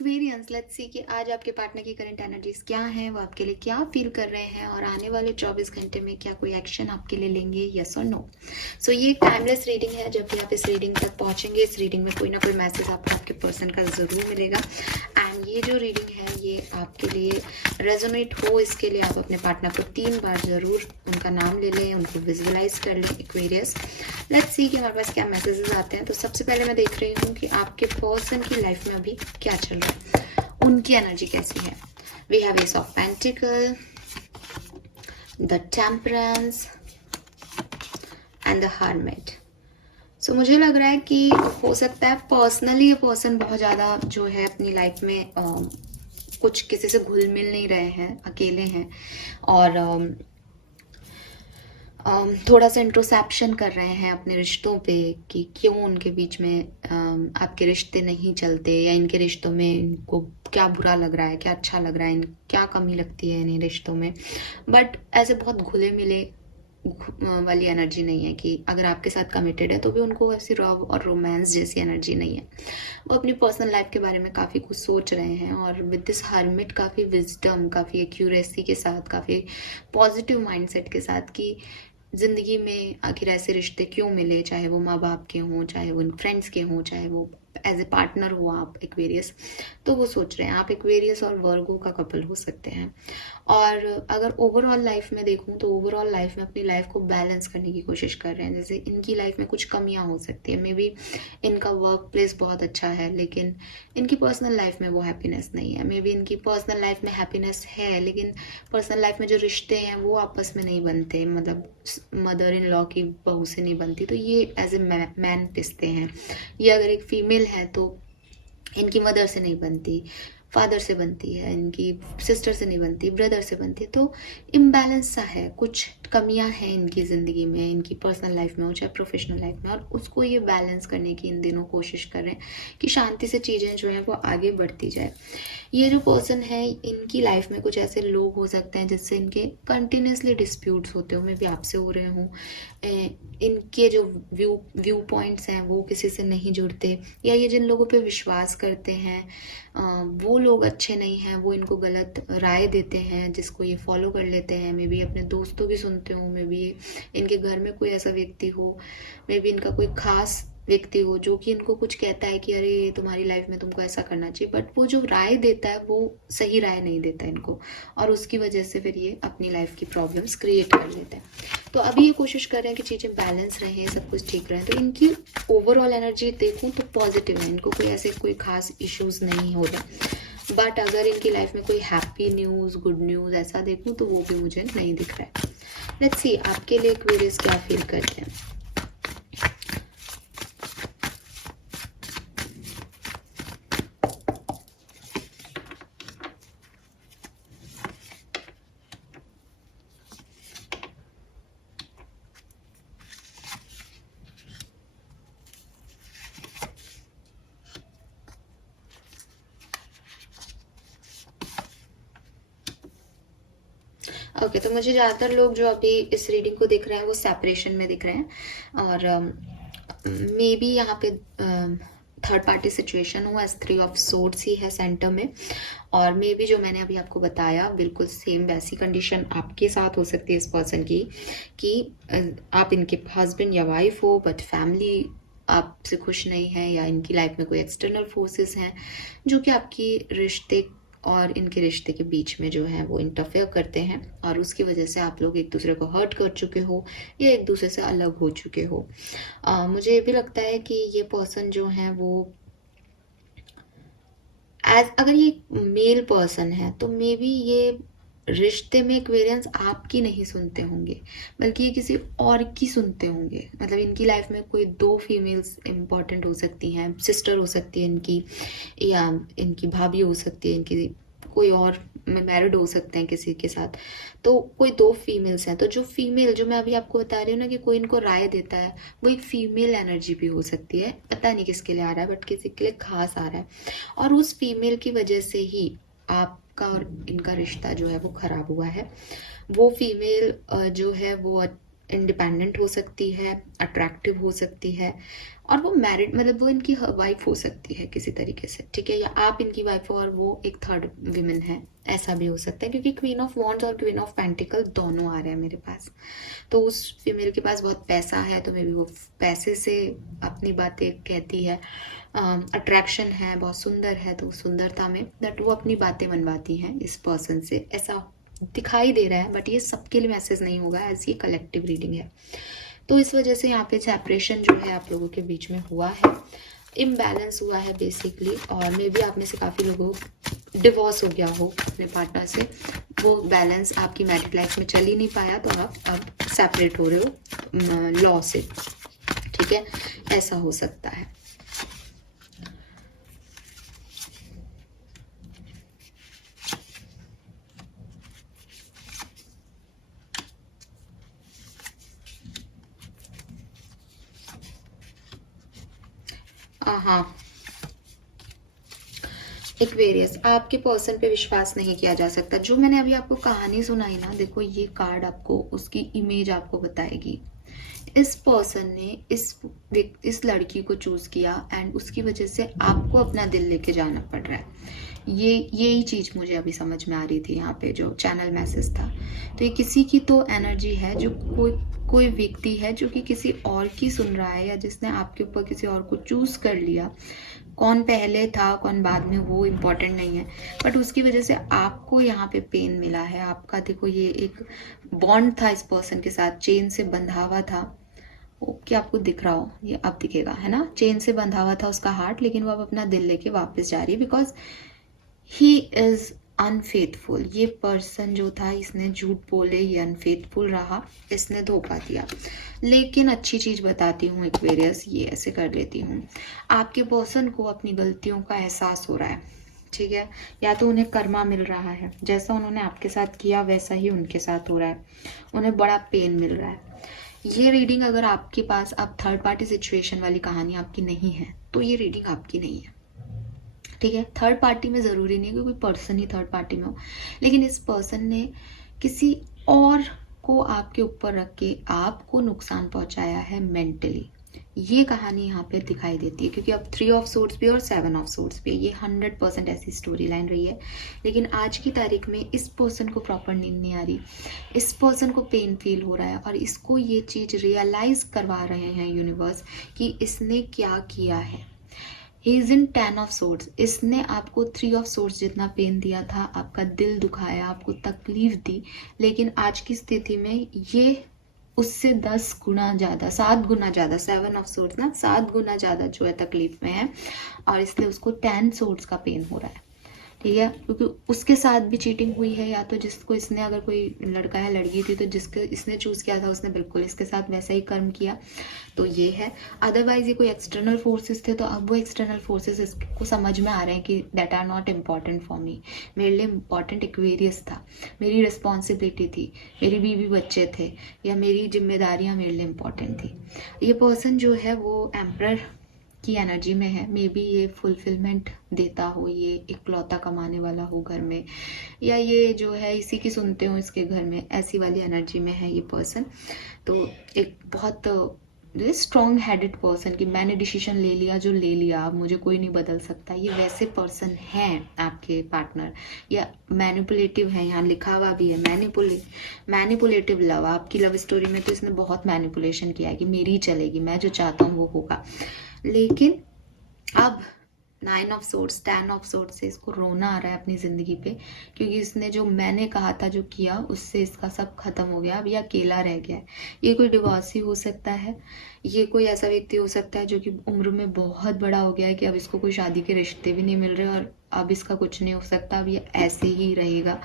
Aquarians, let's see कि आज आपके पार्टनर की करंट एनर्जीज क्या हैं, वो आपके लिए क्या फील कर रहे हैं और आने वाले 24 घंटे में क्या कोई एक्शन आपके लिए लेंगे, यस और नो। सो ये एक टाइमलेस रीडिंग है। जब भी आप इस रीडिंग तक पहुंचेंगे, इस रीडिंग में कोई ना कोई मैसेज आपको आपके पर्सन का ज़रूर मिलेगा। एंड ये जो रीडिंग है ये आपके लिए रेजोनेट हो, इसके लिए आप अपने पार्टनर को 3 बार ज़रूर उनका नाम ले लें, उनको विजुअलाइज कर लें। एक्वेरियस, लेट्स सी कि हमारे पास क्या मैसेजेस आते हैं। तो सबसे पहले मैं देख रही हूँ कि आपके पर्सन की लाइफ में अभी क्या चल रहा है, उनकी एनर्जी कैसी है। We have ace of pentacle, the temperance and the hermit. So मुझे लग रहा है कि हो सकता है पर्सनली ये पर्सन बहुत ज़्यादा जो है अपनी लाइफ में कुछ किसी से घुल मिल नहीं रहे हैं, अकेले हैं और थोड़ा सा इंट्रोस्पेक्शन कर रहे हैं अपने रिश्तों पे कि क्यों उनके बीच में आपके रिश्ते नहीं चलते, या इनके रिश्तों में इनको क्या बुरा लग रहा है, क्या अच्छा लग रहा है, क्या कमी लगती है इन्हें रिश्तों में। बट ऐसे बहुत घुले मिले वाली एनर्जी नहीं है कि अगर आपके साथ कमिटेड है तो भी उनको वैसी रव और रोमांस जैसी एनर्जी नहीं है। वो अपनी पर्सनल लाइफ के बारे में काफ़ी कुछ सोच रहे हैं और विद दिस हर्मिट काफ़ी विजडम, काफ़ी एक्यूरेसी के साथ, काफ़ी पॉजिटिव माइंडसेट के साथ कि ज़िंदगी में आखिर ऐसे रिश्ते क्यों मिले, चाहे वो माँ बाप के हों, चाहे वो फ्रेंड्स के हों, चाहे वो एज ए पार्टनर हो आप एक्वेरियस। तो वो सोच रहे हैं आप एक्वेरियस और वर्गो का कपल हो सकते हैं। और अगर ओवरऑल लाइफ में देखूं तो ओवरऑल लाइफ में अपनी लाइफ को बैलेंस करने की कोशिश कर रहे हैं। जैसे इनकी लाइफ में कुछ कमियां हो सकती है, मे बी इनका वर्क प्लेस बहुत अच्छा है लेकिन इनकी पर्सनल लाइफ में वो हैप्पीनेस नहीं है। मे बी इनकी पर्सनल लाइफ में हैप्पीनेस है लेकिन पर्सनल लाइफ में जो रिश्ते हैं वो आपस में नहीं बनते, मतलब मदर इन लॉ की बहू से नहीं बनती। तो ये एज ए मैन पिसते हैं। ये अगर एक फीमेल है तो इनकी मदर से नहीं बनती, फादर से बनती है, इनकी सिस्टर से नहीं बनती, ब्रदर से बनती है। तो इम्बैलेंस सा है, कुछ कमियां हैं इनकी ज़िंदगी में, इनकी पर्सनल लाइफ में हो चाहे प्रोफेशनल लाइफ में, और उसको ये बैलेंस करने की इन दिनों कोशिश कर रहे हैं कि शांति से चीज़ें जो हैं वो आगे बढ़ती जाए। ये जो पर्सन है इनकी लाइफ में कुछ ऐसे लोग हो सकते हैं जिससे इनके कंटिन्यूसली डिस्प्यूट्स होते हो, मे भी आपसे हो रहे हों। इनके जो व्यू पॉइंट्स हैं वो किसी से नहीं जुड़ते, या ये जिन लोगों पे विश्वास करते हैं वो लोग अच्छे नहीं हैं, वो इनको गलत राय देते हैं जिसको ये फॉलो कर लेते हैं। मे बी अपने दोस्तों की सुनते हो, मे बी इनके घर में कोई ऐसा व्यक्ति हो, मे बी इनका कोई खास व्यक्ति हो जो कि इनको कुछ कहता है कि अरे तुम्हारी लाइफ में तुमको ऐसा करना चाहिए, बट वो जो राय देता है वो सही राय नहीं देता इनको, और उसकी वजह से फिर ये अपनी लाइफ की प्रॉब्लम्स क्रिएट कर लेते हैं। तो अभी ये कोशिश कर रहे हैं कि चीज़ें बैलेंस रहें, सब कुछ ठीक रहे। तो इनकी ओवरऑल एनर्जी देखूँ तो पॉजिटिव है, इनको कोई ऐसे कोई खास इश्यूज़ नहीं हो रहे। बट अगर इनकी लाइफ में कोई हैप्पी न्यूज़, गुड न्यूज़ ऐसा देखूँ तो वो भी मुझे नहीं दिख रहा है। लेट्स सी आपके लिए एक्वेरियस क्या फील करते हैं। ओके, तो मुझे ज़्यादातर लोग जो अभी इस रीडिंग को देख रहे हैं वो सेपरेशन में दिख रहे हैं, और मे बी यहाँ पे थर्ड पार्टी सिचुएशन हो, एज 3 ऑफ सोर्ड्स ही है सेंटर में। और मे बी जो मैंने अभी आपको बताया बिल्कुल सेम वैसी कंडीशन आपके साथ हो सकती है इस पर्सन की, कि आप इनके हस्बैंड या वाइफ हो बट फैमिली आपसे खुश नहीं है, या इनकी लाइफ में कोई एक्सटर्नल फोर्सेस हैं जो कि आपकी रिश्ते और इनके रिश्ते के बीच में जो है वो इंटरफेयर करते हैं, और उसकी वजह से आप लोग एक दूसरे को हर्ट कर चुके हो या एक दूसरे से अलग हो चुके हो। मुझे ये भी लगता है कि ये पर्सन जो है वो अगर ये मेल पर्सन है तो मे बी ये रिश्ते में एक्वेरियंस आपकी नहीं सुनते होंगे बल्कि ये किसी और की सुनते होंगे। मतलब इनकी लाइफ में कोई 2 फीमेल्स इंपॉर्टेंट हो सकती हैं, सिस्टर हो सकती है इनकी, या इनकी भाभी हो सकती है, इनकी कोई और मैरिड हो सकते हैं किसी के साथ। तो कोई 2 फीमेल्स हैं, तो जो फीमेल जो मैं अभी आपको बता रही हूँ ना कि कोई इनको राय देता है, वो एक फीमेल एनर्जी भी हो सकती है। पता नहीं किसके लिए आ रहा है बट किसी के लिए खास आ रहा है, और उस फीमेल की वजह से ही आपका और इनका रिश्ता जो है वो खराब हुआ है। वो फीमेल जो है वो इंडिपेंडेंट हो सकती है, अट्रैक्टिव हो सकती है, और वो मैरिड मतलब वो इनकी वाइफ हो सकती है किसी तरीके से, ठीक है, या आप इनकी वाइफ हो और वो एक थर्ड विमेन है, ऐसा भी हो सकता है, क्योंकि क्वीन ऑफ वॉन्ड्स और क्वीन ऑफ पेंटिकल दोनों आ रहे हैं मेरे पास। तो उस फीमेल के पास बहुत पैसा है, तो मे बी वो पैसे से अपनी बातें कहती है, अट्रैक्शन है, बहुत सुंदर है, तो सुंदरता में दैट वो अपनी बातें मनवाती हैं इस पर्सन से, ऐसा दिखाई दे रहा है। बट ये सबके लिए मैसेज नहीं होगा, ऐसी कलेक्टिव रीडिंग है। तो इस वजह से यहाँ पे सेपरेशन जो है आप लोगों के बीच में हुआ है, इम्बैलेंस हुआ है बेसिकली, और मे बी आप में से काफ़ी लोगों डिवोर्स हो गया हो अपने पार्टनर से, वो बैलेंस आपकी मैरिड लाइफ में चल ही नहीं पाया, तो आप अब सेपरेट हो रहे हो लॉ से, ठीक है, ऐसा हो सकता है। हाँ, एक्वेरियस, आपके पर्सन पे विश्वास नहीं किया जा सकता। जो मैंने अभी आपको कहानी सुनाई ना, देखो ये कार्ड आपको उसकी इमेज आपको बताएगी। इस पर्सन ने इस लड़की को चूज किया एंड उसकी वजह से आपको अपना दिल लेके जाना पड़ रहा है। यही चीज मुझे अभी समझ में आ रही थी यहाँ पे जो चैनल मैसेज था। तो ये किसी की तो एनर्जी है, जो कोई व्यक्ति है जो कि किसी और की सुन रहा है, या जिसने आपके ऊपर किसी और को चूज कर लिया। कौन पहले था कौन बाद में वो इम्पोर्टेंट नहीं है, बट उसकी वजह से आपको यहाँ पे पेन मिला है। आपका देखो ये एक बॉन्ड था इस पर्सन के साथ, चेन से बंधा हुआ था, ओके आपको दिख रहा हो, ये अब दिखेगा है ना, चेन से बंधा हुआ था उसका हार्ट, लेकिन वो अब अपना दिल लेके वापस जा रही है, बिकॉज ही इज अनफेथफुल। ये पर्सन जो था इसने झूठ बोले, ये अनफेथफुल रहा, इसने धोखा दिया। लेकिन अच्छी चीज बताती हूँ एक्वेरियस, ये ऐसे कर लेती हूँ, आपके पर्सन को अपनी गलतियों का एहसास हो रहा है, ठीक है, या तो उन्हें कर्मा मिल रहा है, जैसा उन्होंने आपके साथ किया वैसा ही उनके साथ हो रहा है, उन्हें बड़ा पेन मिल रहा है। ये रीडिंग अगर आपके पास अब थर्ड पार्टी सिचुएशन वाली कहानी आपकी नहीं है, तो ये रीडिंग आपकी नहीं है, ठीक है। थर्ड पार्टी में ज़रूरी नहीं है कि कोई पर्सन ही थर्ड पार्टी में हो, लेकिन इस पर्सन ने किसी और को आपके ऊपर रख के आपको नुकसान पहुंचाया है मेंटली। ये कहानी यहाँ पे दिखाई देती है, क्योंकि अब 3 ऑफ सोर्ड्स भी और 7 ऑफ सोर्ड्स भी, ये 100% ऐसी स्टोरी लाइन रही है। लेकिन आज की तारीख में इस पर्सन को प्रॉपर नींद नहीं आ रही, इस पर्सन को पेन फील हो रहा है, और इसको ये चीज़ रियलाइज करवा रहे हैं यूनिवर्स कि इसने क्या किया है। He is in 10 of swords, इसने आपको 3 ऑफ सोर्ड्स जितना पेन दिया था, आपका दिल दुखाया, आपको तकलीफ दी, लेकिन आज की स्थिति में ये उससे 10 गुना ज़्यादा, 7 गुना ज़्यादा, 7 ऑफ सोर्ड्स ना 7 गुना ज़्यादा जो है तकलीफ में है, और इसलिए उसको 10 सोर्ड्स का पेन हो रहा है, ठीक है, क्योंकि उसके साथ भी चीटिंग हुई है, या तो जिसको इसने, अगर कोई लड़का या लड़की थी तो जिसके इसने चूज किया था उसने बिल्कुल इसके साथ वैसा ही कर्म किया, तो ये है। अदरवाइज ये कोई एक्सटर्नल फोर्सेस थे, तो अब वो एक्सटर्नल फोर्सेस इसको समझ में आ रहे हैं कि that are not important for me, मेरे लिए इम्पॉर्टेंट एक्वेरियस था, मेरी रिस्पॉन्सिबिलिटी थी, मेरी बीवी बच्चे थे, या मेरी जिम्मेदारियाँ मेरे लिए इम्पॉर्टेंट थी। ये पर्सन जो है वो एम्परर की एनर्जी में है, मे बी ये फुलफिलमेंट देता हो, ये इकलौता कमाने वाला हो घर में, या ये जो है इसी की सुनते हो इसके घर में, ऐसी वाली एनर्जी में है ये पर्सन। तो एक बहुत स्ट्रॉन्ग हेडेड पर्सन की मैंने डिसीजन ले लिया जो ले लिया, अब मुझे कोई नहीं बदल सकता, ये वैसे पर्सन हैं आपके पार्टनर, या मैनिपुलेटिव है, यहाँ लिखा हुआ भी है मैनिपुलेटिव लव। आपकी लव स्टोरी में तो इसने बहुत मैनिपुलेशन किया है कि मेरी चलेगी, मैं जो चाहता हूँ वो होगा, लेकिन अब 9 ऑफ सोर्ड्स 10 ऑफ सोर्ड्स से इसको रोना आ रहा है अपनी ज़िंदगी पे, क्योंकि इसने जो मैंने कहा था जो किया उससे इसका सब खत्म हो गया, अब ये अकेला रह गया है। ये कोई डिवोर्सी हो सकता है, ये कोई ऐसा व्यक्ति हो सकता है जो कि उम्र में बहुत बड़ा हो गया है कि अब इसको कोई शादी के रिश्ते भी नहीं मिल रहे, और अब इसका कुछ नहीं हो सकता, अब ये ऐसे ही रहेगा,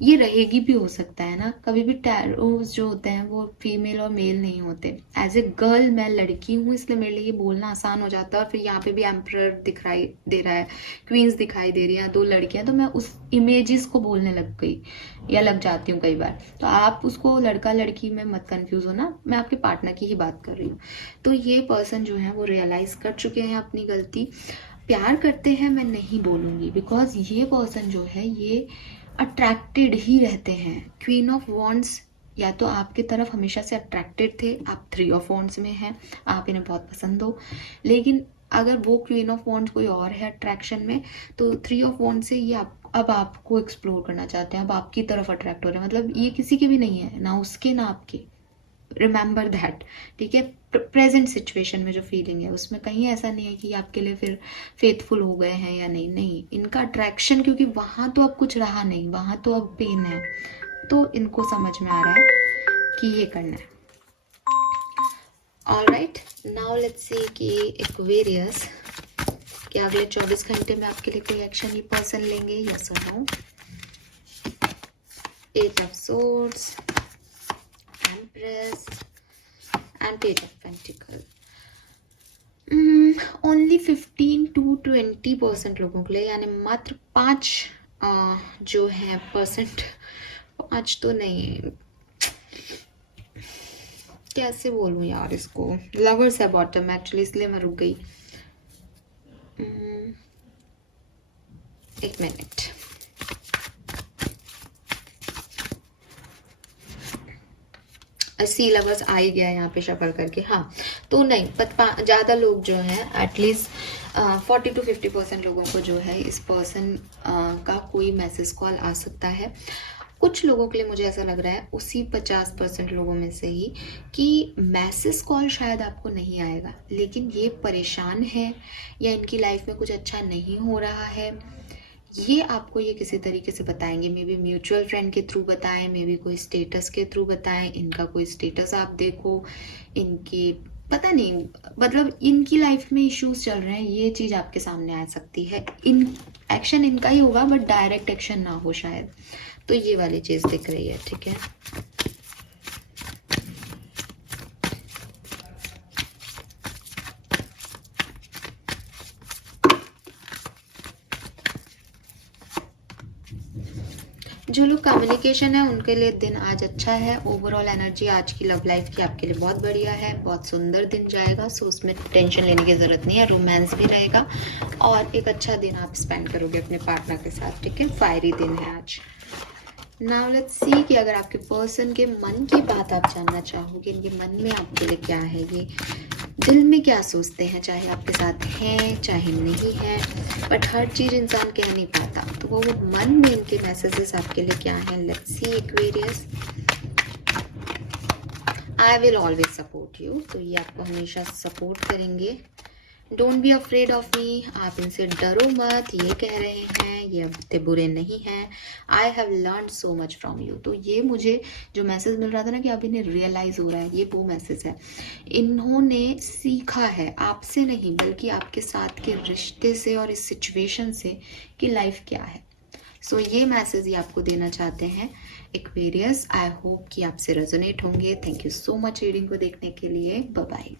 ये रहेगी भी हो सकता है ना। कभी भी टैरोज जो होते हैं वो फीमेल और मेल नहीं होते। एज ए गर्ल मैं लड़की हूँ, इसलिए मेरे लिए ये बोलना आसान हो जाता है, और फिर यहाँ पे भी एम्परर दिखाई दे रहा है, क्वींस दिखाई दे रही हैं, 2 लड़कियां, तो मैं उस इमेजेस को बोलने लग गई या लग जाती हूँ कई बार। तो आप उसको लड़का लड़की में मत कंफ्यूज हो ना, मैं आपके पार्टनर की ही बात कर रही हूँ। तो ये पर्सन जो है वो रियलाइज कर चुके हैं अपनी गलती, प्यार करते हैं मैं नहीं बोलूँगी, बिकॉज ये पर्सन जो है ये अट्रैक्टेड ही रहते हैं। क्वीन ऑफ वॉन्ड्स या तो आपकी तरफ हमेशा से अट्रैक्टेड थे, आप 3 ऑफ वॉन्ड्स में हैं, आप इन्हें बहुत पसंद हो, लेकिन अगर वो क्वीन ऑफ वॉन्ड्स कोई और है अट्रैक्शन में, तो 3 ऑफ वॉन्ड्स से ये अब आपको एक्सप्लोर करना चाहते हैं, अब आपकी तरफ अट्रैक्ट हो रहे हैं, मतलब ये किसी के भी नहीं है, ना उसके ना आपके। रिमेंबर दैट, ठीक है। प्रेजेंट सिचुएशन में जो फीलिंग है उसमें कहीं ऐसा नहीं है कि आपके लिए फिर फेथफुल हो गए हैं या नहीं, नहीं, इनका अट्रैक्शन, क्योंकि वहाँ तो अब कुछ रहा नहीं, वहाँ तो अब पेन है, तो इनको समझ में आ रहा है कि ये करना है। ऑलराइट, नाउ लेट्स सी कि एक्वेरियस कि अगले 24 घंटे में आपके लिए कोई एक्शन ये पर्सन लेंगे, यस और no. 8 of swords, empress and 8 of pentacles. Only 15 to 20% लोगों के लिए, यानी मात्र 5 जो है परसेंट, 5 तो नहीं, कैसे बोलूँ यार इसको, लवर्स है बॉटम एक्चुअली, इसलिए मैं रुक गई। एक मिनट, सी लवर्स आ ही गया यहाँ पे शफल करके, हाँ। तो नहीं, ज़्यादा लोग जो हैं एटलीस्ट 40 to 50% लोगों को जो है इस पर्सन का कोई मैसेज कॉल आ सकता है। कुछ लोगों के लिए मुझे ऐसा लग रहा है, उसी 50% लोगों में से ही, कि मैसेज कॉल शायद आपको नहीं आएगा, लेकिन ये परेशान है या इनकी लाइफ में कुछ अच्छा नहीं हो रहा है, ये आपको ये किसी तरीके से बताएंगे। मे बी म्यूचुअल फ्रेंड के थ्रू बताएं, मे बी कोई स्टेटस के थ्रू बताएं, इनका कोई स्टेटस आप देखो, इनकी पता नहीं, मतलब इनकी लाइफ में इश्यूज चल रहे हैं, ये चीज़ आपके सामने आ सकती है। इन एक्शन इनका ही होगा बट डायरेक्ट एक्शन ना हो शायद, तो ये वाली चीज़ दिख रही है, ठीक है। जो लोग कम्युनिकेशन है उनके लिए दिन आज अच्छा है। ओवरऑल एनर्जी आज की लव लाइफ की आपके लिए बहुत बढ़िया है, बहुत सुंदर दिन जाएगा, सो उसमें टेंशन लेने की ज़रूरत नहीं है। रोमांस भी रहेगा और एक अच्छा दिन आप स्पेंड करोगे अपने पार्टनर के साथ, ठीक है। फायरी दिन है आज। नाउ लेट्स सी कि अगर आपके पर्सन के मन की बात आप जानना चाहोगे, इनके मन में आपके लिए क्या है, ये दिल में क्या सोचते हैं, चाहे आपके साथ हैं चाहे नहीं है, बट हर चीज़ इंसान कह नहीं पाता, तो वो मन में इनके मैसेजेस आपके लिए क्या हैं। Let's see Aquarius, I will always support you, तो ये आपको हमेशा सपोर्ट करेंगे। Don't be afraid of me, आप इनसे डरो मत, ये कह रहे हैं ये इतने बुरे नहीं हैं। I have learn so much from you, तो ये मुझे जो मैसेज मिल रहा था ना कि अब इन्हें रियलाइज़ हो रहा है, ये वो मैसेज है। इन्होंने सीखा है आपसे नहीं बल्कि आपके साथ के रिश्ते से और इस सिचुएशन से कि लाइफ क्या है। सो ये मैसेज ये आपको देना चाहते हैं एक्वेरियस। आई होप कि आपसे रेजोनेट होंगे। Thank you so much reading को देखने के लिए। Bye bye.